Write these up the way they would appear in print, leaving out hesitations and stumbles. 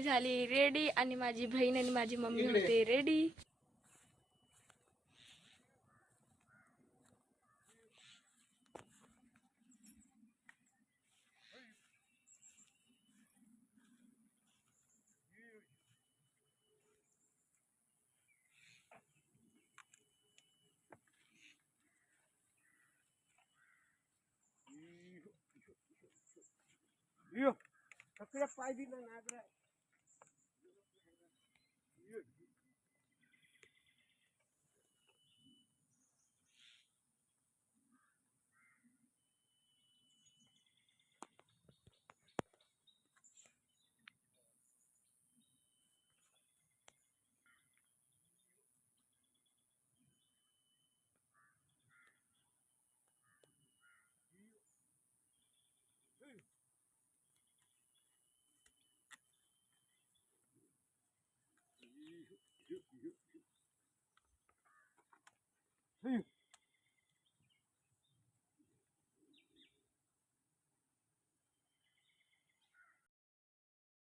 मी झाली रेडी आणि माझी बहीण आणि माझी मम्मी होते रेडी. यो सगळं पाय दिलं नागरा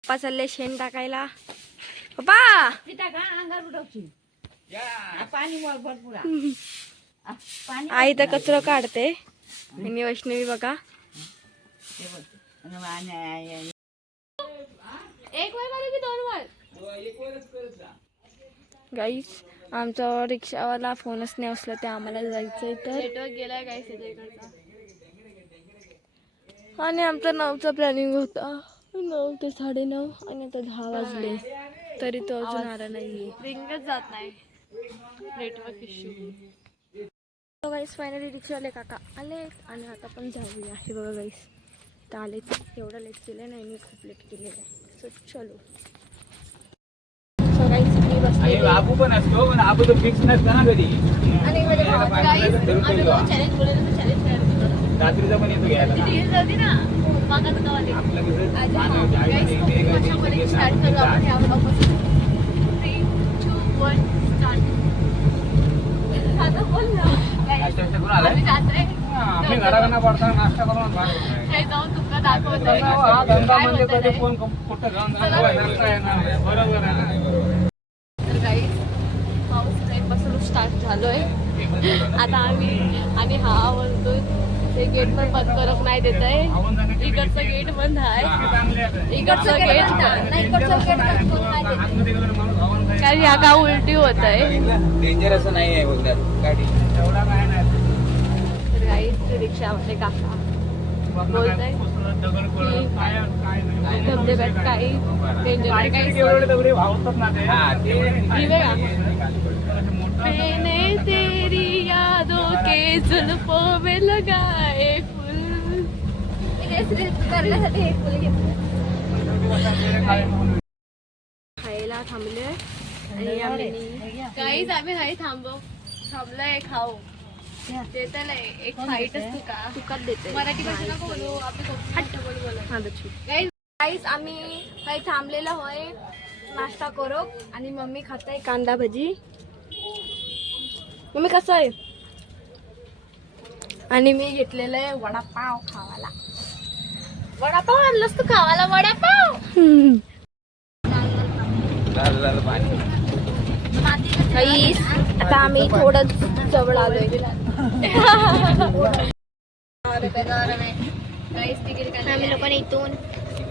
पप्पा चालले शेण टाकायला. पप्पा आई तर कचरा काढते आणि वैष्णवी बघा एक वर की दोन वर. गाईस आमचा रिक्षावाला फोनच नाही उचलला, ते आम्हाला जायचंय तर नेटवर्क गेलाय गाईस इकडचा. आणि आमचा 9चा प्लॅनिंग होता 9 ते 9:30 आणि आता 10 वाजले तरी तो अजून आला नाहीये. रिंगच जात नाही, नेटवर्क इश्यू. गाईस फायनली रिक्षावाले काका आले आणि आता पण जाऊया. हे बघा गाईस आता आले. एवढं लेट केलं नाही, मी खूप लेट केलेलं आहे. सो चलो. सो गाईस मी बसले. आबू पण असतो पण आबू तो फिक्स नसतो ना कधी. आणि माझ्या गाईस आम्ही चॅलेंज बोलले तर चॅलेंज करायचं. रात्रीचा पण येतो घ्यायला ना. रील जाते ना मागा तर गावाले. आपलं कसं गाईस कशामध्ये स्टार्ट करू आपण ह्या ब्लॉगपासून. 3, 2, 1 स्टार्ट. आता बोल ना. नाश्ता करून आलाय. आम्ही जात्रे आम्ही घराकडनं पडताना नाश्ता करून बाहेर हे जाऊन तुमका दाखवतोय. हा धंदा म्हणजे कधी कोण कुठं जाऊन बरोबर आहे ना. तर गाईस पाऊस टाईमपासून स्टार्ट झालोय. आता आम्ही हा म्हणतोय ते गेट पण बंद करत नाही देत आहे. इकडचं गेट बंद आहे, इकडचं गेट नाही, इकडचं गेट बंद करून नाही देत कारण या गाव उलटी होत आहे. डेंजर असं नाही आहे बोलतात गाडी एवढा काय नाही. तर गाईस रिक्षामध्ये काका बोलताय की धबधब्यात काही डेंजर काही मैंने तेरी यादों के जुल्फों में लगाए फूल. खायला थांबले आणि आम्ही गाईस आम्ही थांबलोय खाऊ देता नाही. एक फाईटच तुकाच देते मराठी भाषा बोलू आपली. गाईस आम्ही काही थांबलेला होय नाश्ता करू आणि मम्मी खाताय कांदा भजी. मम्मी कसं आहे. आणि मी घेतलेलं आहे वडापाव खावाला. वडापाव आणलंस तू खावाला वडापाव. गाईस आता आम्ही थोडं जवळ आलोय. आम्ही लोकांनी इथून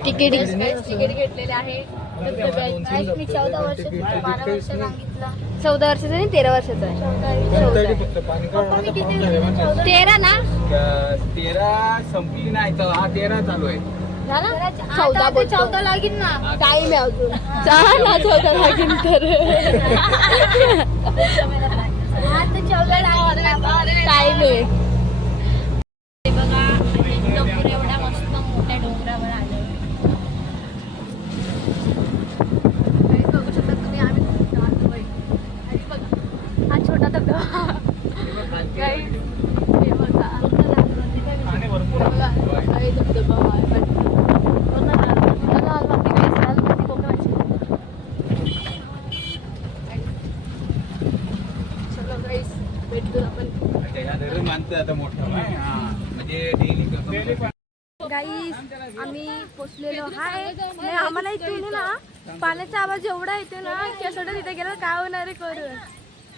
तिकीट घेतलेले आहे. मी 14 वर्षाची 12 वर्ष सांगितलं. 14 वर्षाचा नाही 13 वर्षाचा आहे. 13 ना 13 संपली नाही तर हा 13 चालू आहे. 14 लागेल ना. टाईम आहे अजून. 14 लागेल तर टाईम आहे. बघा डोंगर एवढा मस्त मोठ्या डोंगरावर आलं. बघू शकता तुम्ही आम्ही आणि बघा हा छोटा धबधबा. गाईस आम्ही पोचलेलो आहे. आम्हाला इथून ना पाण्याचा आवाज एवढा येतो ना की असं वाटतं तिथे गेलं काय होणार आहे करून.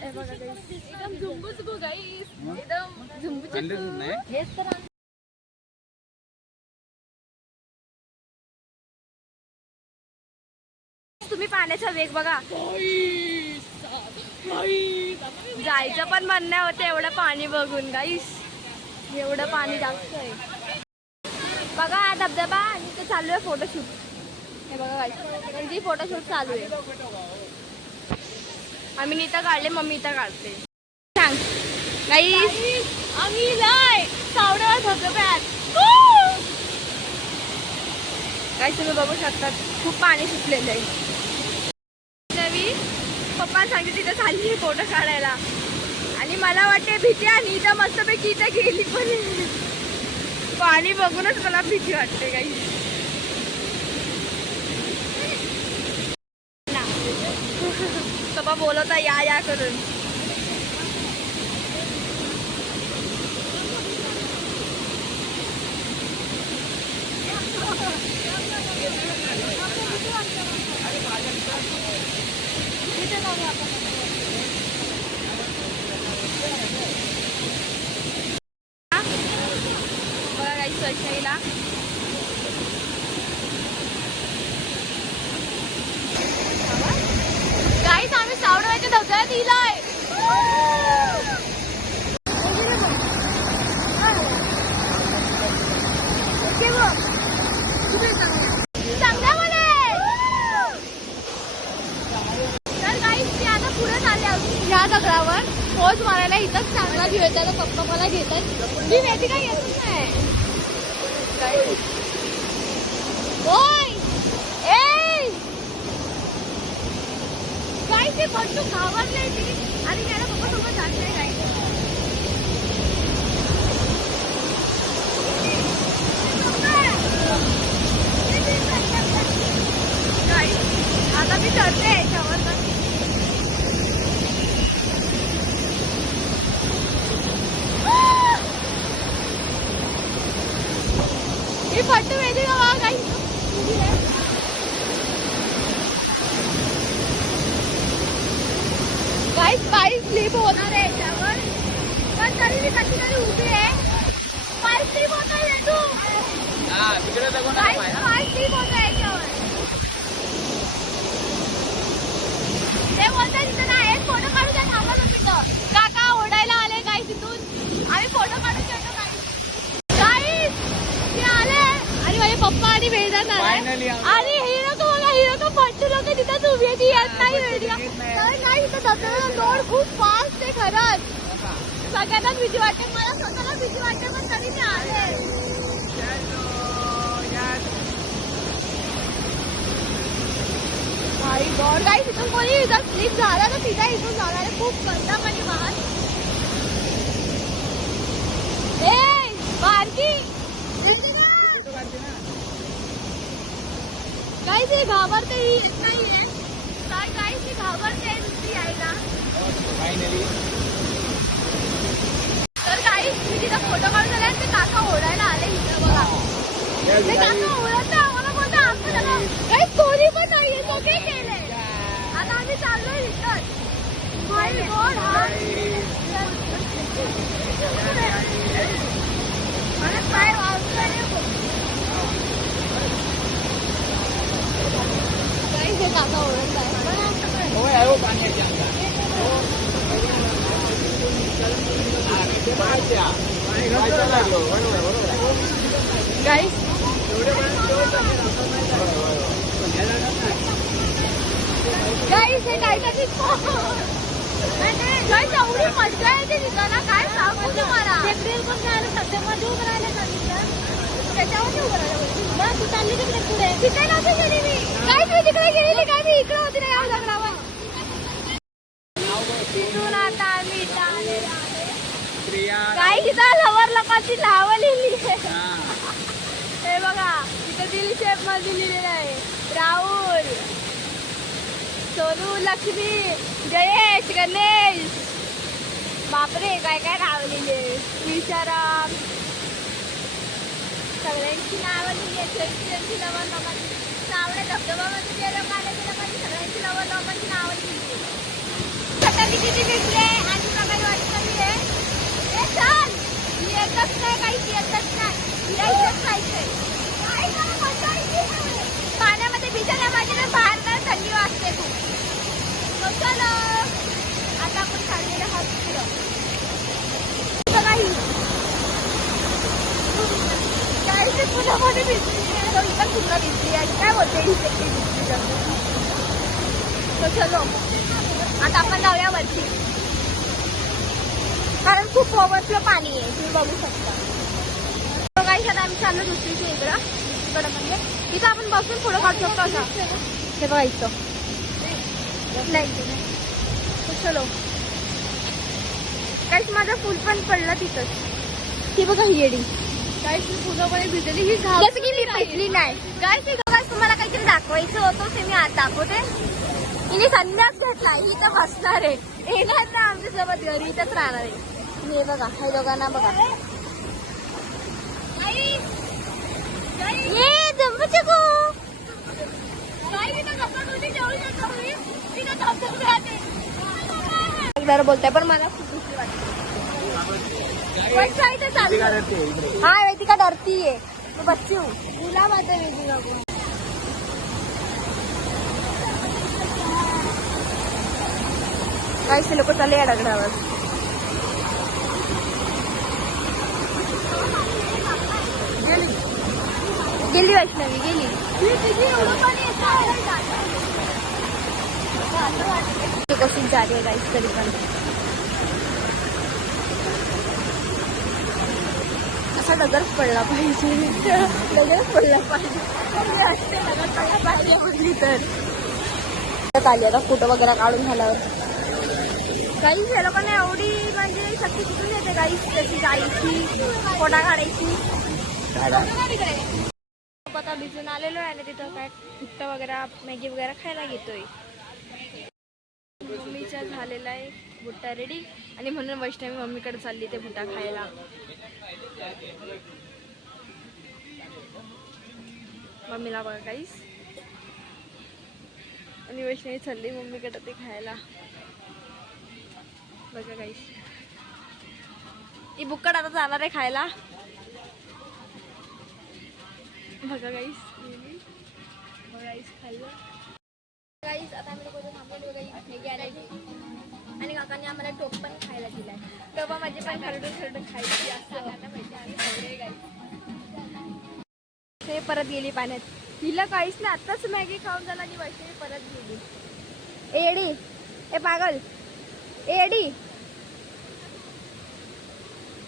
हे बघा guys. एकदम झुंबुचुकू गाईस, एकदम झुंबुचुकू. हेच तर तुम्ही पाण्याचा वेग बघा. जायचं पण मन नाही होतं एवढं पाणी बघून गाईस. एवढं पाणी जास्त आहे बघा. हा धबधबा आणि ते चालू आहे फोटोशूट. हे बघा गाईस, त्यांची फोटोशूट चालू आहे. आम्ही इथं काढले, मम्मी इथं काढते. सांग गाईस, आम्ही जाय सावडा धबधब्यात. गाईस तुम्ही बघू शकता खूप पाणी सुटलेलं आहे. पप्पा सांगते तिथे चालली फोटो काढायला आणि मला वाटते भीती आणि इथं मस्तपैकी इथं गेली पण पाणी बघूनच मला भीती वाटते काही. पप्पा बोलवता या करून. बघा काही स्वच्छाईला गाईस आम्ही सावडवाच्या धबधब्यात इलाय. ह्या दगडावर पोज मारायला इथंच चांगला व्ह्यू येतात. तर पप्पा मला घेतात. मी माहिती काय येतच नाही. ओय ए काय ते बंटू घाबरले ती आणि त्याला पप्पा सोबत जात नाही काय. आता मी चढते याच्यावर. ये फट्टू मेहंदी का वहाँ गाइस गाइस पाय स्लिप होणार आहे याच्यावर. पण तरी मी कशी तरी उभी आहे. पाय स्लिप होत आहे तू. पाय स्लिप होत आहे याच्यावर. ते बोलतात तिथं नाही फोटो काढू द्या. थांबा तिथं काका ओढायला आले गाईस तिथून. आम्ही फोटो काढू शकतो गाईस. ते आले आणि माझे पप्पा आणि वेळदार आणि हिरो तो बघा. हिरो तो पट्टू लोक तिथंच उभी आहे. ती येत नाही वेळीला. तर नाही इथं धबधब्याचा लोड खूप फास्ट आहे खरंच. सगळ्यांनाच भीती वाटते. मला स्वतःला भीती वाटते पण तरी मी आले. आई गॉड गाईस इथून कोणी इथं स्लिप झाला तर तिचा इथून जाणार आहे. खूप गंदा पाणी वाहत. ए बारकी गाईस हे घाबरते येत नाहीये. काय गाईस ही घाबरते दुसरी यायला. तर गाईस मी तिथं फोटो काढून झाला ते काका ओढायला आले इथं बघा. ते काका ओढत आम्हाला बोलतो आमचं झालं. गाईस कोणी पण नाहीये. सगळे गेले. आता आम्ही चाललोय इथं. माय गॉड हा मला काय वाजतंय. गाईस हे काका ओढत आहे. गाईस गाईस हे काहीतरी गाईस एवढी मजा येते तिथं ना काय सांगू तुम्हाला. एप्रिल पण काय आलं सप्टेंबर उभं राहिलं सांगितलं त्याच्यावर उभं राहिलं. तू चालली तिकडे पुढे. तिथे नव्हती गेली मी. गाईस मी तिकडे गेलेली काय मी इकडे होती ना या दगडावर. तिथून आता आम्ही इथं आलेलो आहे. काय इथं लवर लोकांची नावं लिहिली आहे. हे बघा इथं दिल शेप मध्ये लिहिलेलं आहे. राहुल, सोनू, लक्ष्मी, जयेश, गणेश. बापरे काय काय नाव लिहिले. विशाराम सगळ्यांची नावं लिहिली आहेत. त्यांची लवर लोकांची. सावड्या धबधबामध्ये जे लोक आले लोकांची नावं लिहिली. सकाळी किती भेटले आणि सकाळी वाटत आहे येतच नाही, काहीच येतच नाही, यायचंच पाहिजे. पाण्यामध्ये भिजायला पाहिजे ना, बाहेर काय थंडी वाजते खूप. मग चलो आता आपण चाललेलो आहोत पुढं. काही ते पुण्यामध्ये भिजली, इथं पुन्हा भिजली आणि काय होते तर चलो आता आपण जाऊया वरती, कारण खूप ओव्हरफ्लो पाणी आहे, तुम्ही बघू शकता. काही आता आम्ही चाललो दुसरीच्या इकडं म्हणजे इथं आपण बसून पुढं काढू शकतो असं. हे बघा इथं नाही. चलो काहीच माझं फुल पण पडलं तिथंच. ही बघा ही येडी काहीच मी पूर्णपणे भिजली. ही जसं की मी भिजली नाही. गाईस तुम्हाला काहीतरी दाखवायचं होतं ते मी आज दाखवते. हिने संन्यास घेतला, ही तर बसणार आहे, येणार ना आमच्यासोबत घरी, इथंच राहणार आहे. हे बघा हे दोघांना बघा. ये जम्मू चको बोलताय पण मला खूप खुशी वाटते. हाँ वेदिका डरती है, मैं बच्ची हूँ. भूला मत है वेदिका को. गाइस लोग चले डगड्यावर. गेली वैष्णवी गेली. कशीच झाली आहे गाइस तरी पण. डगरच पडला पाहिजे, डगरच पडला पाहिजे. आली आता फोटो वगैरे काढून झाल्यावर. काही हे लोकांना एवढी म्हणजे शक्ती कुठून येते गाईस त्याची जायची फोटा काढायची. आता भिजून आलेलो आहे आणि तिथं काय भुट्टा वगैरे मॅगी वगैरे खायला घेतोय. मम्मीचा झालेला आहे भुट्टा रेडी आणि म्हणून वैष्णवी मम्मीकडे चालली ते भुट्टा खायला. मम्मीला बघा गाईस आणि वैष्णवी चालली मम्मीकडे ते खायला. बघा गाईस ही बुक्कड आता जाणार आहे खायला. बघा गाईस खाल्लं. गाईस आता आम्ही लोक थांबलो. मॅगी आणायची आणि काकांनी आम्हाला टोप पण खायला दिलाय. तेव्हा माझी पण खरडून खायची असं ते परत गेली पाण्यात. हिला काहीच नाही, आत्ताच मॅगी खाऊन झाला आणि वैष्णवी परत गेली. एडी ए पागल, एडी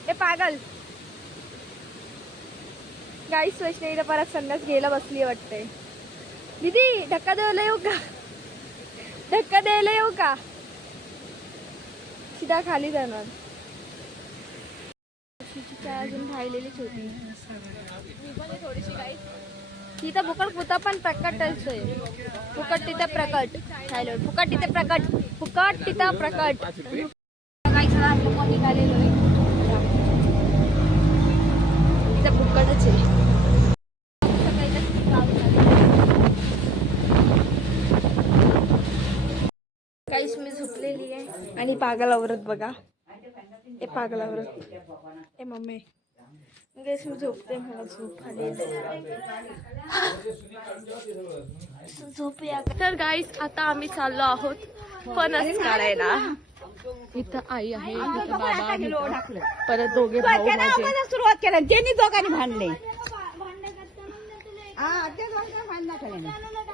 ए पागल. गाईस वैष्णवीला परत संडास घ्यायला बसली वाटते. दीदी धक्का द्यायला येऊ का, धक्का द्यायला येऊ का. सीधा खाली जाणार. अजून राहिलेलीच होती थोडीशी गाईस. तिथं फुकट पुता पण प्रकटच आहे. फुकट तिथं प्रकट राहिलो, फुकट तिथे प्रकट, फुकट तिथं प्रकट. गाईस आपण निघालेलो आहे तिथं फुकटच आहे. गाईस मी झोपलेली आहे आणि पागल आवरत बघा. ए पागल आवरत ए मम्मी. गाईस मी झोपते, मला झोप आली. झोप या. तर गाईस आता आम्ही चाललो आहोत फणस काढायला. इथं आई आहे, इथं बाबा, परत दोघे भाऊ माझे. सुरुवात केली त्यांनी दोघांनी भांडले.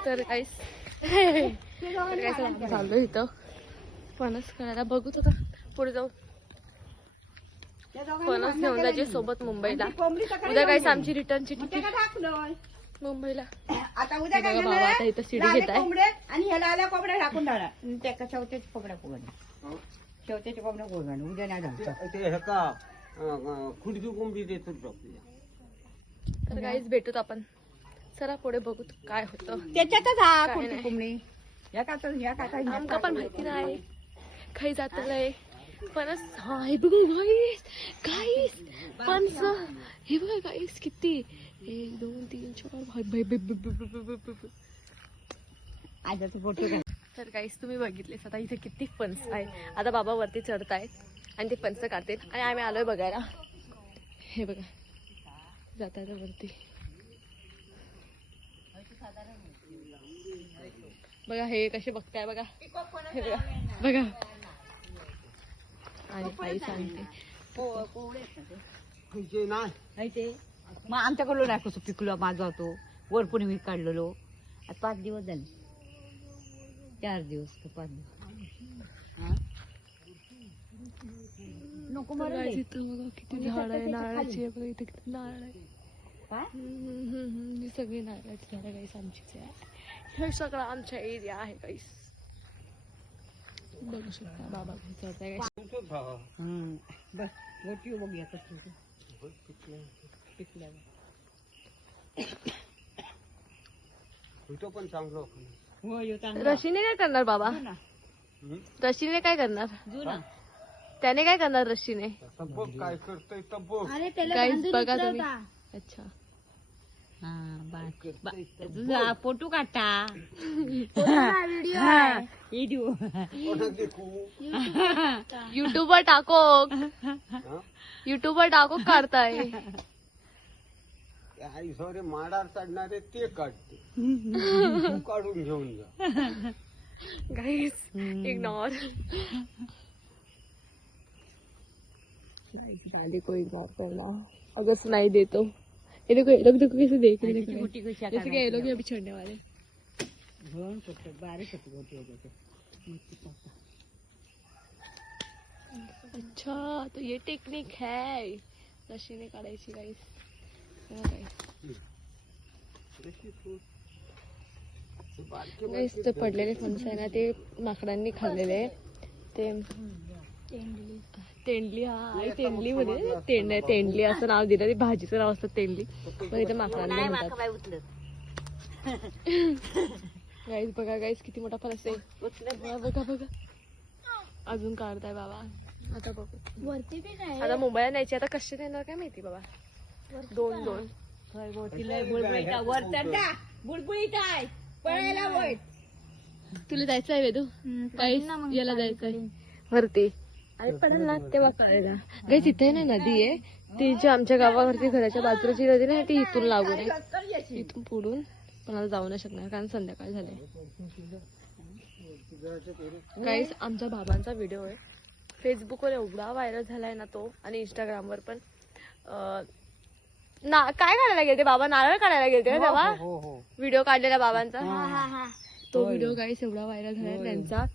तर गाईस चाललो इथं फणस काढायला. बघू आता पुढे जाऊ फणस घेऊन जायचे सोबत मुंबईला. उद्या गाईस आमची रिटर्नची तिकीट मुंबईला. आता उद्या काय बाबा आता इथं सीडी घेत आहे आणि ह्याला आल्या कोंबड्या टाकून टाळा. त्या शेवट्याच्या कोंबड्या कोंबड्या शेवट्याच्या कोंबड्या कोंबड्या उद्या नाही तर गाईस भेटूत आपण. चला पुढे बघू काय होतं त्याच्यातच. हा कुठली कोंबडी या का आमका पण माहिती नाही काही जातलंय. फणस हा हे बघू गाईस, गाईस फणस हे बघा गाईस किती. 1 2 3 4 आजाचं फोटो तर काहीच तुम्ही बघितलेस आता इथे किती फणस आहे. आता बाबा वरती चढतायत आणि ते फणस काढतील आणि आम्ही आलोय बघायला. हे बघा जात आहे वरती. बघा हे कसे बघताय बघा. हे बघा बघा. आणि आई सांगते मग आमच्याकडलो नाही कसं पिकलो माझा होतो वरपून मी काढलेलो. आता 5 दिवस झाले. 4 दिवस का 5 दिवस. नको मला इथं बघा किती झाड आहे नारळाची आहे. बघा इथे किती नारळ आहे. काय ही सगळी नारळाची झाडं काहीच आमचीच आहे. हे सगळं आमच्या एरिया आहे काहीच. बघू शकता बाबा चढताय बस गोटी बघूया कसं पिकल्या. पण चांगलं हो रशीने काय करणार बाबा? रशीने काय करणार? जुना त्याने काय करणार रशीने? काय करतोय तब्बो. गाईस बघा तुम्ही. अच्छा तुझा फोटो काढता व्हिडिओ युट्यूबवर टाको. युट्यूबवर टाको काढताय. आई सॉरी माडार चढणारे ते काढते. तू काढून घेऊन जा. गाईस इग्नोर. गाली को इग्नोर करना अगर सुनाई दे तो. ये देखो ये लोग देखो कैसे देख रहे हैं. जैसे कि ये लोग अभी चढ़ने वाले. अच्छा तो ये टेक्निक है रशीने काढायची गाईस. गाईस ते पडलेले फणस आहे ना ते माकडांनी खाल्लेले. ते तेंडली. हा आई तेंडली म्हणे. तेंडली असं नाव दिलं. ते भाजीचं नाव असतं तेंडली. पण इथे माकडांनी म्हणतात. गाईस बघा गाईस किती मोठा फणस आहे. बघा बघा अजून काढताय बाबा. आता बघू वरती बी काय. आता मुंबईला न्यायची. आता कशी नेणार काय माहिती बाबा. 2 बुडबुडीत आहे पळायला वळ. तुला जायचं आहे वेदू? काहीच याला जायचंय वरती. आणि पडेल ना तेव्हा कळेल. गाईस तिथे ना नदी आहे. ती जी आमच्या गावावरती घराच्या बाजूची नदी ना ती इथून लागून आहे. इथून पुढून पण आता जाऊ नाही शकणार कारण संध्याकाळ झाले. गाईस आमच्या बाबांचा व्हिडिओ आहे. फेसबुकवर एवढा व्हायरल झालाय ना तो. आणि इंस्टाग्रामवर पण. काय काढायला गेलते बाबा? नारळ काढायला गेलते ना तेव्हा व्हिडिओ काढलेला बाबांचा. तो व्हिडिओ गाईस एवढा व्हायरल झालाय त्यांचा.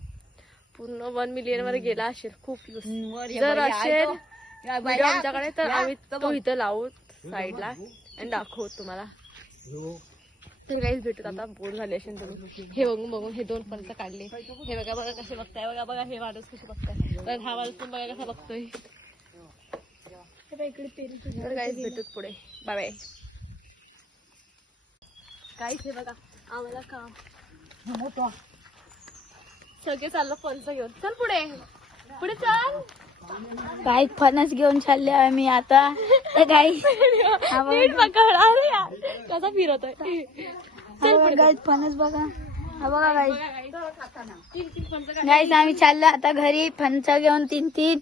पूर्ण 1 मिलियन वर गेला असेल. खूप जर असेल व्हिडिओ आमच्याकडे तर आम्ही तो इथं लावू साईडला आणि दाखवू तुम्हाला. तर काहीच भेटत. आता बोर झाले असेल तुम्ही. हे बघून बघून हे 2 फणस काढले. हे बघा बघा कसे बघताय. बघा बघा हे माणूस कसे बघताय. तर हा माणूस पण बघा कसा बघतोय. तर काहीच भेटत पुढे. Bye bye. काहीच हे बघा आम्हाला काम सगळे चाललो फणस घेऊन. चल पुढे पुढे चल. काही फणस घेऊन चालले आम्ही आता. तर काही नीट पकड. अरे यार कसा फिरतोय. गाईज फणस बघा. हा बघा गाईज. 3 फणस गाईज आम्ही चाललो आता घरी फणस घेऊन 3.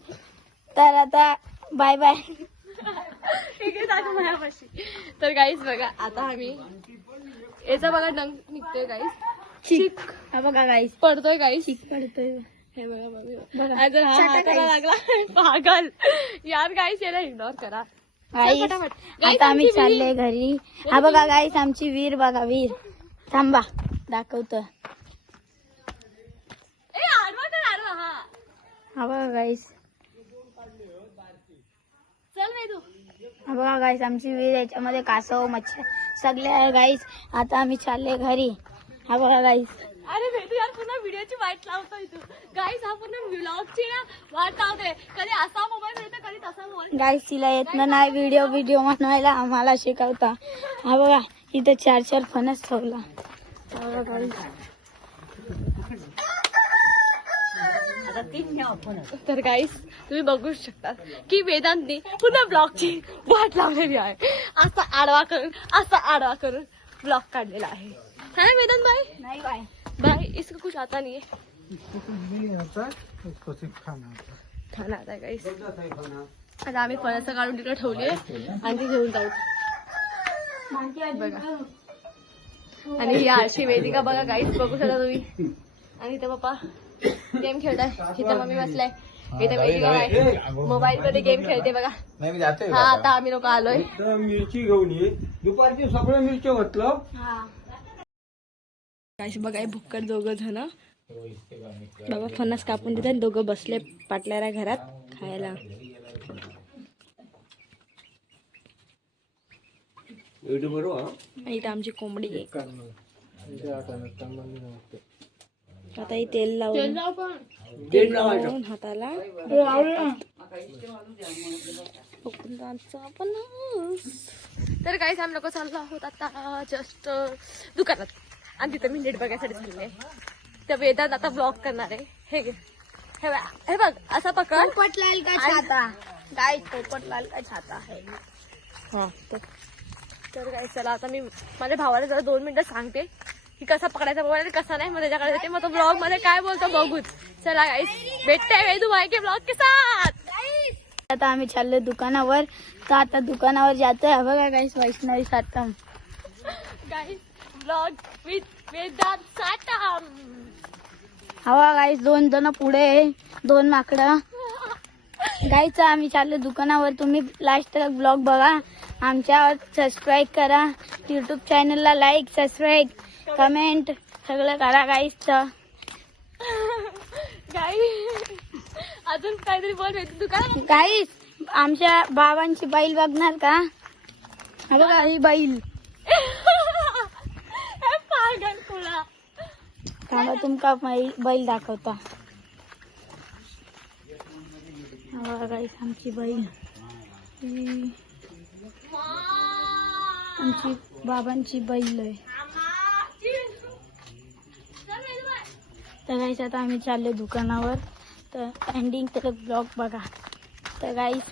तर आता बाय बाय. तर गाईस बघा आता आम्ही याचा बघा डंक निघतोय गाईस. चिक हा बघा गाईज पडतोय गाईस. चिक पडतोय. हे बघा बघा. जर हा हाताला लागला पागल यार गाईस याला इग्नोर करा. गाईज आता आम्ही चालले घरी. हा बघा गाईज आमची वीर बघा वीर. थांबा दाखवतो. हा बघा गाईज. चल वेदू. हा बघा गाईज आमची वीर. याच्यामध्ये कासव मच्छर सगळे आहे गाईज. आता आम्ही चालले घरी. हा बघा गाईज. अरे वेदू यार पुन्हा व्हिडिओची वाट लावतोय तू. गाईस हा पूर्ण व्लॉगची ना वाट लावतोय. कधी असा मोबाईल येतो कधी तसा मोबाईल. गाईज तिला येत नाही व्हिडिओ बनवायला. आम्हाला शिकवता. हा बघा इथं 4 फणस ठेवला. तर गाईस तुम्ही बघू शकता की वेदांतने पुन्हा ब्लॉगची वाट लावलेली आहे. असा आडवा करून ब्लॉग काढलेला आहे. हा वेदांत बाय नाही बाय. बाय. इसको कुछ आता नहीं है, नहीं आता, उसको सिर्फ खाना आता. खाना आता है गाईस. कोणता आहे खाना? आता आम्ही फणसं काढून तिकडे ठेवली आणि ती घेऊन जाऊ. बघा, आणि ही आरशी वेदिका बघा गाईस, बघू शकता तुम्ही. आणि इथं पप्पा गेम खेळताय, इथं मम्मी बसलाय, इथं वेदिका आहे मोबाईल मध्ये गेम खेळते बघा. हा आता आम्ही लोक आलोय. तर मिरची घेऊन ये, दुपारची सगळं मिरची घातलं. गाईस बघा, हे भुक्कड दोघं जण बाबा फणस कापून देतात, दोघं बसले पाटल्याला घरात खायला. इथं आमची कोंबडी आहे. आता ही तेल लावून हाताला तर काहीच आम्ही लोक चाललो आहोत आता जस्ट दुकानात, आणि तिथं मी नीट बघायसाठी चालले. त्या वेदांत आता ब्लॉग करणार आहे. हे घे, हे बघ, असा पकड. पोपटलाल का छाता गाइस, पोपटलाल का छाता है. हा तर काय, चला आता मी माझ्या भावाला जरा 2 मिनिटं सांगते की कसा पकडायचा मोबाईल आणि कसा नाही, मग त्याच्याकडे येते, मग तो ब्लॉग मध्ये काय बोलतो बघूच. चला गाईस, भेटते वेदू भाई के ब्लॉग के साथ. आता आम्ही चाललो दुकानावर, तर आता दुकानावर जातोय. बघा गाईस, वैष्णवी सातम गाईस, ब्लॉग विथ वेदांत साटम. हवा गाईस, 2 जण पुढे, 2 माकडं. गाईस आम्ही चाललो दुकानावर. तुम्ही लास्ट तक ब्लॉग बघा, आमच्यावर सबस्क्राईब करा, युट्यूब चॅनलला लाईक, सबस्क्राईब, कमेंट सगळं करा गाईसचं. गाईस अजून काहीतरी बोल वेदू, दुकान. गाईस आमच्या बाबांची बैल बघणार का? हा बघा ही बैल. पागल तुला. थांबा, तुमका बैल दाखवता. हा बघा गाईस, आमची बैल, ही आमची बाबांची बैल आहे. तर गाईस आता आम्ही चाललो दुकानावर, तर एंडिंग तर ब्लॉग बघा. तर गाईस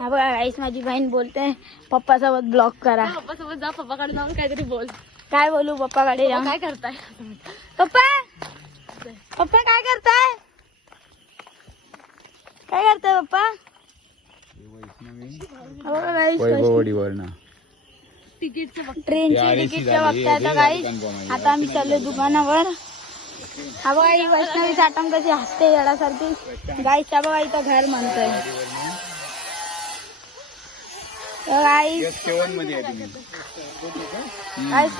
हा बघा गाईस, माझी बहीण बोलते पप्पासोबत ब्लॉग करा. पप्पा सोबत जा, पप्पाकडे जाऊन काहीतरी बोल. काय बोलू पप्पाकडे जाऊन? काय करताय पप्पा, पप्पा काय करताय? काय करताय पप्पा? हा बघा गाईस, ट्रेनची तिकीटच्या बघताय. आता गाईस आता आम्ही चाललो दुकानावर. हा बघा ही वैष्णवी साटम कशी हसते येण्यासारखी. गाईस हा बघा इथं घर म्हणतोय. गाईस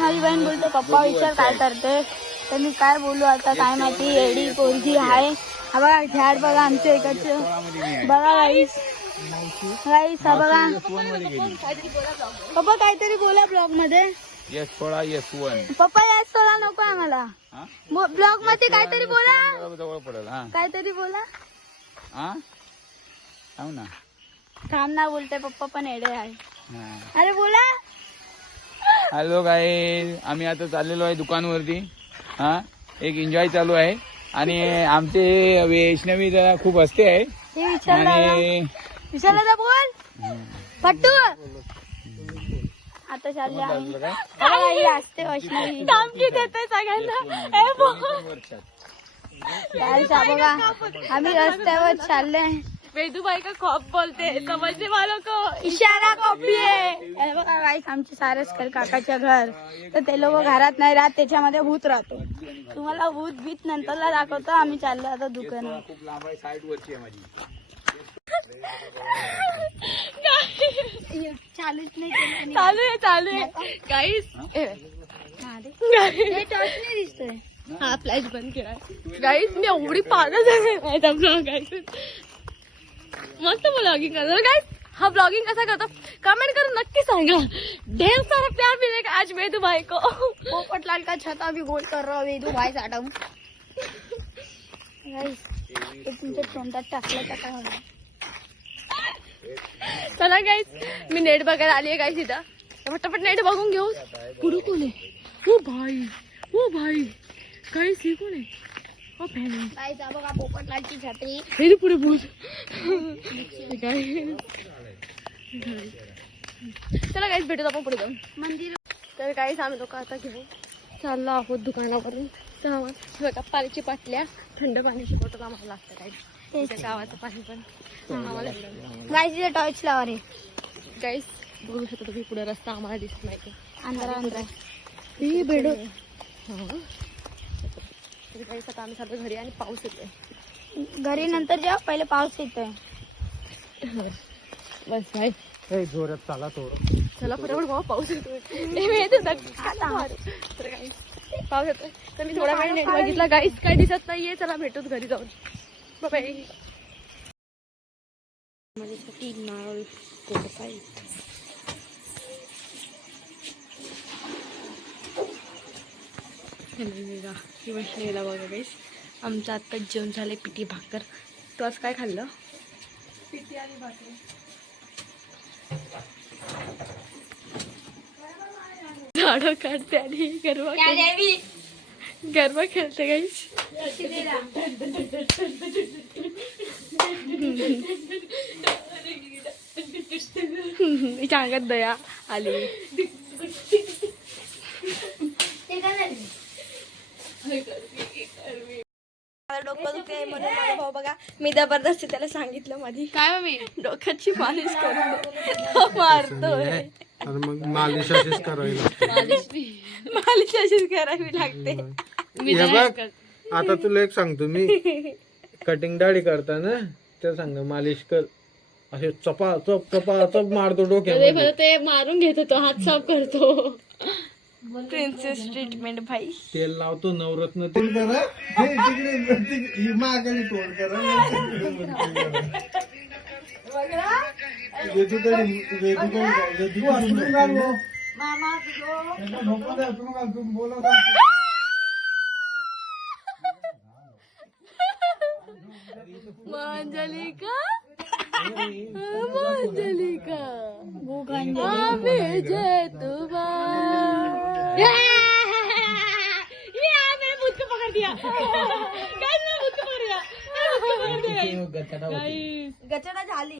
माझी बहीण बोलते पप्पा विचार काय करते, तर मी काय बोलू आता, काय माहिती, एडी पोरगी आहे. हा बघा झाड बघा आमच्या इकडचं. बघा गाईस, गाईस हा बघा. पप्पा काहीतरी बोला ब्लॉग मध्ये. पप्पा याच थोडा नको आम्हाला ब्लॉग मध्ये, काहीतरी बोला, काहीतरी बोला. थांब ना बोलते पप्पा, पण एडे आहे. अरे बोला. हॅलो गाईस, आम्ही आता चाललेलो आहे दुकानवरती. हा, एक एन्जॉय चालू आहे आणि आमचे वैष्णवी जरा खूप हसते आहे. हे विचारला बोल फट्टू. आता चालले आम्ही असते वैष्णवी धमकी देते सगळ्यांना. ए बोल. बघा आम्ही रस्त्यावर चालले. वेदूबाई का खॉप बोलते, समजते वालों को. इशारा कॉपी आहे. बघा गाईस, आमचे सारसकर काकाच्या घर, तर ते लोक घरात नाही राहत, त्याच्यामध्ये भूत राहतो. तुम्हाला भूत भीत नंतरला दाखवतो. आम्ही चाललो आता दुकानात. खूप लांब आहे, 60 वर्षी आहे माझी. चालूच नाही केलं. चालू आहे गाईस. नाही दिसतोय. हा फ्लॅश बंद केला गाईस. मी एवढी पागल झाले. मस्त ब्लॉगिंग करतो गाईस. हा ब्लॉगिंग कसा करतो कमेंट करून नक्की सांगा. ढेर सारा प्यार मिलेगा आज वेदू भाई को. पोपटलाल का छता भी गोल कर रहा वेदू भाई साटम. तुमच्या तोंडात टाकलं तर काय होणार. चला गाईस, मी नेट बघायला आली आहे गाईस. इथं पटापट नेट बघून घेऊ. पुढे कोण आहे? ओ भाई गाईस, हे कोण आहे? बघा पोपटलालची छत्री. हे पुढे बोल. चला गाईस, भेटू आपण पुढे जाऊन मंदिर. तर गाईस आम्ही लोक आता घेऊ चाललो आहोत दुकानावरून. बघा पाण्याची बाटल्या, थंड पाण्याची बॉटल आम्हाला लागतं काय गावाचं पाणी पण आम्हाला गाईस इथे टॉर्च लावा रे. गाईस बघू शकता तुम्ही पुढे रस्ता आम्हाला दिसत नाही अंधारा भेड गाईस आता आम्ही चालतो घरी आणि पाऊस येतोय. घरी नंतर जेव्हा पहिले पाऊस येतोय. बस भाई जोरात चाला थोडं. चला फटाफट बाबा पाऊस येतोय. मी येते तर गाईस पाऊस येतोय तर मी थोडा वेळ नेट बघितला गाईस काय दिसत नाहीये. चला भेटूच घरी जाऊन. बाय. माझ्यासाठी नारळ वैष्णवीला बघा गाईस आमचं आत्ताच जेवण झालंय पिठी भाकर. तू आज काय खाल्लं? पिठी आणि भाकर. झाडं काढते आणि गरबा खेळते गाईस. हिच्या अंगात दया आली. डोकं दुखते म्हणून माझा भाऊ बघा मी जबरदस्ती त्याला सांगितलं माझी काय मी डोक्याची मालिश करून दे. मारतोय. अरे मग मालिश अशीच करावी लागते. मालिश अशीच करावी लागते. हे बघ आता तुला एक सांगतो मी कटिंग दाढी करताना ते सांग मालिश कर असे चपा चप मारतो डोक्यामध्ये. ते मारून घेतो तो हात साफ करतो. प्रिन्सेस ट्रीटमेंट भाई. तेल लावतो नवरत्न तेल करा मागे तोड करा मांजलिका मांजलिका जय पकड़ दिया गचडा झाली.